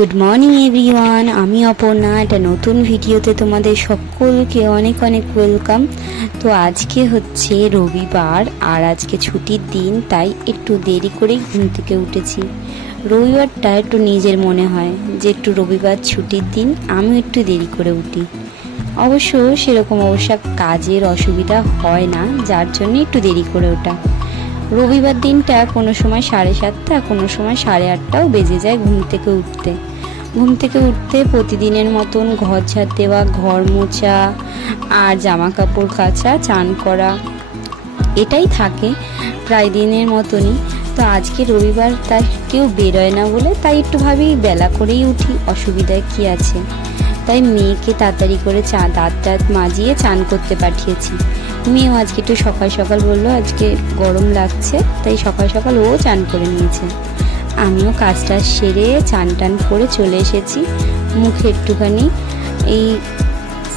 Good morning everyone আমি অপর্ণা, একটা নতুন ভিডিওতে তোমাদের সকলকে অনেক অনেক ওয়েলকাম তো আজকে হচ্ছে রবিবার আর আজকে ছুটির দিন, তাই একটু দেরি করেই ঘুম থেকে উঠেছি। রবিবারটা একটু নিজের মনে হয় যে একটু রবিবার ছুটির দিন আমি একটু দেরি করে উঠি। অবশ্য সেরকম অবশ্য কাজের অসুবিধা হয় না, যার জন্য একটু দেরি করে ওঠা। রবিবার দিনটা কোনো সময় সাড়ে সাতটা, কোনো সময় সাড়ে আটটাও বেজে যায় ঘুম থেকে উঠতে। ঘুম থেকে উঠতে প্রতিদিনের মতন ঘর ঝাড় দেওয়া, ঘর মোছা আর জামা কাপড় কাচা, চান করা, এটাই থাকে প্রায় দিনের মতনই। তো আজকে রবিবার তাই কেউ বেরোয় না বলে তাই একটু ভাবি বেলা করেই উঠি, অসুবিধায় কি আছে? তাই মেয়েকে তাড়াতাড়ি করে চা, দাঁত দাঁত মাজিয়ে চান করতে পাঠিয়েছি। মেয়েও আজকে একটু সকাল সকাল বলল, আজকে গরম লাগছে, তাই সকাল সকাল ও চান করে নিয়েছে। আমিও কাজটা সেরে চান টান করে চলে এসেছি। মুখে একটুখানি এই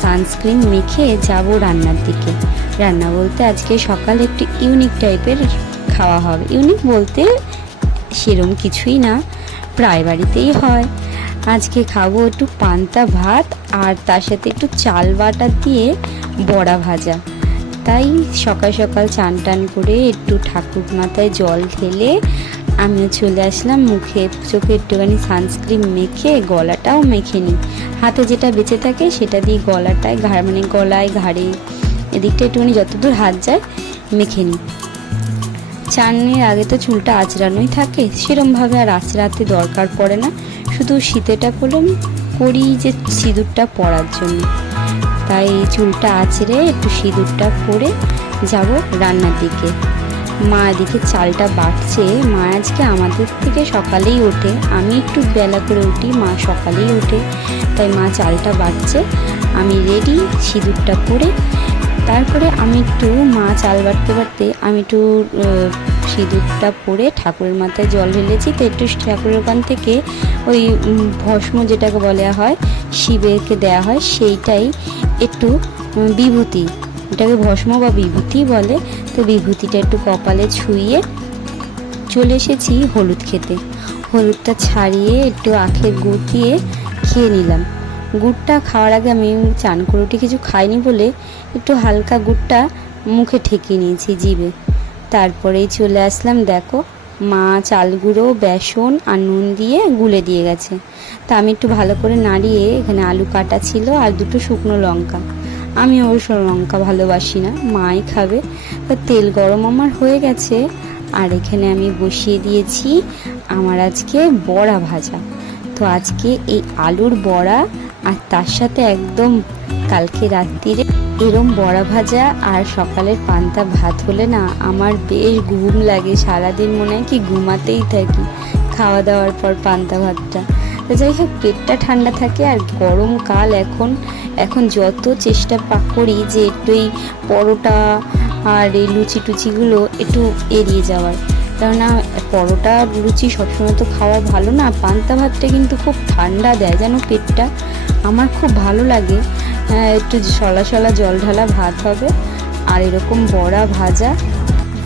সানস্ক্রিন মেখে যাব রান্নার দিকে। রান্না বলতে আজকে সকালে একটু ইউনিক টাইপের খাওয়া হবে। ইউনিক বলতে সেরম কিছুই না, প্রায় বাড়িতেই হয়। আজকে খাব একটু পান্তা ভাত আর তার সাথে একটু চাল বাটা দিয়ে বড়া ভাজা। তাই সকাল সকাল চান টান করে একটু ঠাকুর মাথায় জল ঢেলে আমিও চলে আসলাম, মুখে চোখে একটুখানি সানস্ক্রিন মেখে গলাটাও মেখে নিই। হাতে যেটা বেঁচে থাকে সেটা দিয়ে গলাটায় ঘাড় মানে গলায়, ঘাড়ে, এদিকটা একটুখানি যতদূর হাত যায় মেখে নিই। চানের আগে তো চুলটা আঁচড়ানোই থাকে, সেরমভাবে আর আঁচড়াতে দরকার পড়ে না। শুধু শীতেটা করলাম করি যে সিঁদুরটা পরার জন্য। তাই চুলটা আঁচড়ে একটু সিঁদুরটা পরে যাব রান্নার দিকে। মা, এদিকে চালটা বাটছে মা আজকে আমাদের থেকে সকালেই ওঠে। আমি একটু বেলা করে উঠি, মা সকালেই ওঠে। তাই মা চালটা বাটছে আমি রেডি সিঁদুরটা পরে তারপরে আমি একটু মা চাল বাটতে বাটতে আমি একটু সিঁদুরটা পরে ঠাকুরের মাথায় জল ঢেলেছি। তো একটু ঠাকুরের ওখান থেকে ওই ভস্ম যেটাকে বলা হয়, শিবেরকে দেয়া হয়, সেইটাই একটু বিভূতি। এটাকে ভস্ম বা বিভূতি বলে। তো বিভূতিটা একটু কপালে ছুঁয়ে চলে এসেছি হলুদ খেতে। হলুদটা ছাড়িয়ে একটু আখের গুড় দিয়ে খেয়ে নিলাম। গুড়টা খাওয়ার আগে আমি চান করে উঠে কিছু খাইনি বলে একটু হালকা গুড়টা মুখে ঠেকিয়ে নিয়েছি জিভে। তারপরেই চলে আসলাম, দেখো মা চাল গুঁড়ো বেসন আর নুন দিয়ে গুলে দিয়ে গেছে। তা আমি একটু ভালো করে নাড়িয়ে এখানে আলু কাটা ছিল আর দুটো শুকনো লঙ্কা। আমি অবশ্য লঙ্কা ভালোবাসি না, মাই খাবে। তেল গরম আমার হয়ে গেছে, আর এখানে আমি বসিয়ে দিয়েছি আমার আজকে বড়া ভাজা। তো আজকে এই আলুর বড়া, আর তার সাথে একদম কালকে রাত্রিরে এরম বড়া ভাজা আর সকালের পান্তা ভাত হলে না আমার বেশ ঘুম লাগে। সারাদিন মনে হয় কি ঘুমাতেই থাকি। খাওয়া দাওয়ার পর পান্তা ভাতটা। তো যাই হোক পেটটা ঠান্ডা থাকে আর গরমকাল এখন। এখন যত চেষ্টা পা- করি যে একটু এই পরোটা আর এই লুচি টুচিগুলো একটু এড়িয়ে যাওয়ার। কেননা পরোটা লুচি সবসময় তো খাওয়া ভালো না পান্তা ভাতটা কিন্তু খুব ঠান্ডা দেয় যেন পেটটা? আমার খুব ভালো লাগে। হ্যাঁ, একটু সলা সলা জল ঢালা ভাত হবে আর এরকম বড়া ভাজা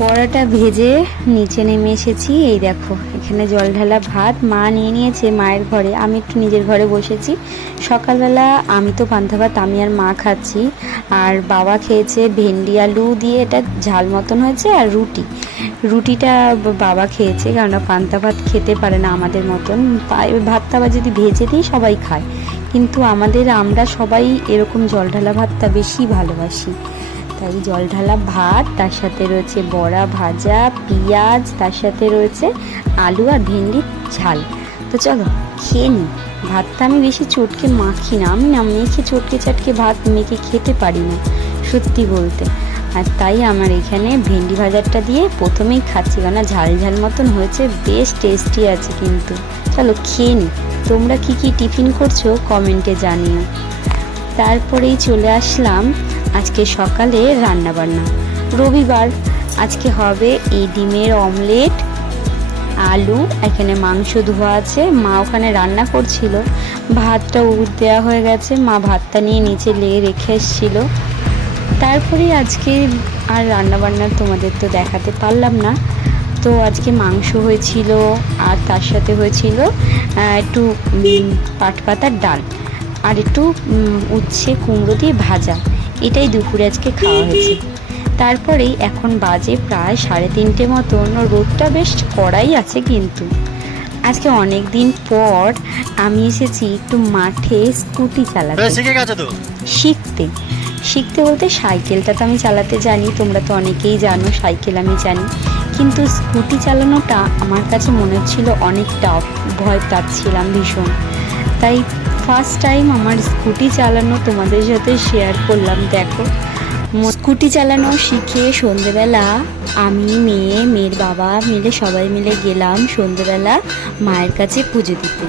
বড়াটা ভেজে নিচে নেমে এসেছি। এই দেখো, এখানে জল ঢালা ভাত মা নিয়ে নিয়েছে মায়ের ঘরে। আমি একটু নিজের ঘরে বসেছি। সকালবেলা আমি তো পান্তা ভাত, আমি আর মা খাচ্ছি। আর বাবা খেয়েছে ভেন্ডি আলু দিয়ে এটা ঝাল মতন হয়েছে আর রুটি। রুটিটা বাবা খেয়েছে কেননা পান্তা ভাত খেতে পারে না আমাদের মতন। আবার যদি ভেজে দিই সবাই খায়। কিন্তু আমাদের আমরা সবাই এরকম জল ঢালা ভাতটা বেশি ভালোবাসি। তাই জল ঢালা ভাত, তার সাথে রয়েছে বড়া ভাজা, পেঁয়াজ, তার সাথে রয়েছে আলু আর ভেন্ডির ঝাল। তো চলো, খেয়ে নিই। ভাতটা আমি বেশি চটকে মাখি না। আমি না মেখে চটকে চাটকে ভাত মেখে খেতে পারি না, সত্যি বলতে। আর তাই আমার এখানে ভেন্ডি ভাজারটা দিয়ে প্রথমেই খাচ্ছি। কেননা ঝাল ঝাল মতন হয়েছে, বেশ টেস্টি আছে কিন্তু। চলো, খেয়ে নিই। তোমরা কি কি টিফিন করছ কমেন্টে জানিও। তারপরেই চলে আসলাম আজকে সকালে রান্না বান্না রবিবার আজকে হবে এই ডিমের অমলেট, আলু, এখানে মাংস ধোয়া আছে। মা ওখানে রান্না করছিল। ভাতটা উঠ দেওয়া হয়ে গেছে। মা ভাতটা নিয়ে নিচে লেগে রেখে এসেছিল। তারপরে আজকে আর রান্না বান্না তোমাদের তো দেখাতে পারলাম না। তো আজকে মাংস হয়েছিল আর তার সাথে হয়েছিল একটু পাট পাতার ডাল। আর একটু উচ্ছে কুমড়ো দিয়ে ভাজা। এটাই দুপুরে আজকে খাওয়া হয়েছে। তারপরেই এখন বাজে প্রায় সাড়ে তিনটে মতন। রোদটা বেশ কড়াই আছে কিন্তু। আজকে অনেক দিন পর আমি এসেছি একটু মাঠে স্কুটি চালাতে। শিখতে। শিখতে বলতে সাইকেলটা তো আমি চালাতে জানি তোমরা তো অনেকেই জানো সাইকেল আমি জানি। কিন্তু স্কুটি চালানোটা আমার কাছে মনে হচ্ছিল অনেক টাফ ভয় পাচ্ছিলাম ভীষণ। তাই ফার্স্ট টাইম আমার স্কুটি চালানো তোমাদের সাথে শেয়ার করলাম, দেখো। স্কুটি চালানো শিখে সন্ধেবেলা আমি, মেয়ে, মেয়ের বাবা মিলে সবাই মিলে গেলাম সন্ধেবেলা মায়ের কাছে পুজো দিতে।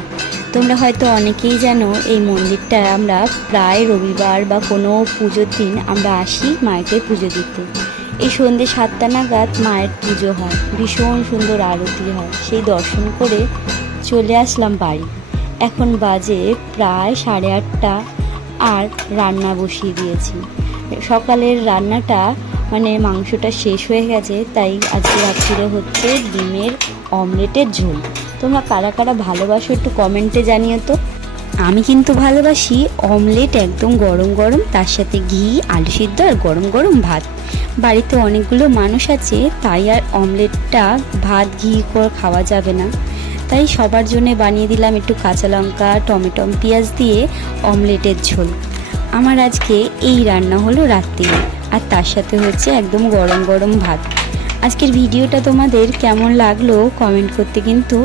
তোমরা হয়তো অনেকেই জানো, এই মন্দিরটা আমরা প্রায় রবিবার বা কোনো পুজোর দিন আমরা আসি মায়েকে পুজো দিতে। এই সন্ধ্যে সাতটা নাগাদ মায়ের পুজো হয়, ভীষণ সুন্দর আরতি হয়। সেই দর্শন করে চলে আসলাম বাড়ি। এখন বাজে প্রায় সাড়ে আটটা আর রান্না বসিয়ে দিয়েছি। সকালের রান্নাটা মানে মাংসটা শেষ হয়ে গেছে, তাই আজকে রাত্রিরে হচ্ছে ডিমের অমলেটের ঝোল। তোমরা কারা কারা ভালোবাসো একটু কমেন্টে জানিও তো। আমি কিন্তু ভালোবাসি অমলেট একদম গরম গরম, তার সাথে ঘি, আলু সিদ্ধ আর গরম গরম ভাত। বাড়িতে অনেকগুলো মানুষ আছে, তাই আর অমলেটটা ভাত, ঘি করে খাওয়া যাবে না। তাই সবার জন্য বানিয়ে দিলাম একটু কাঁচা লঙ্কা, টমেটো, পেঁয়াজ দিয়ে অমলেটের ঝোল। আমার আজকে এই রান্না হলো রাত্রিরে, আর তার সাথে হচ্ছে একদম গরম গরম ভাত। আজকের ভিডিওটা তোমাদের কেমন লাগল কমেন্ট করতে কিন্তু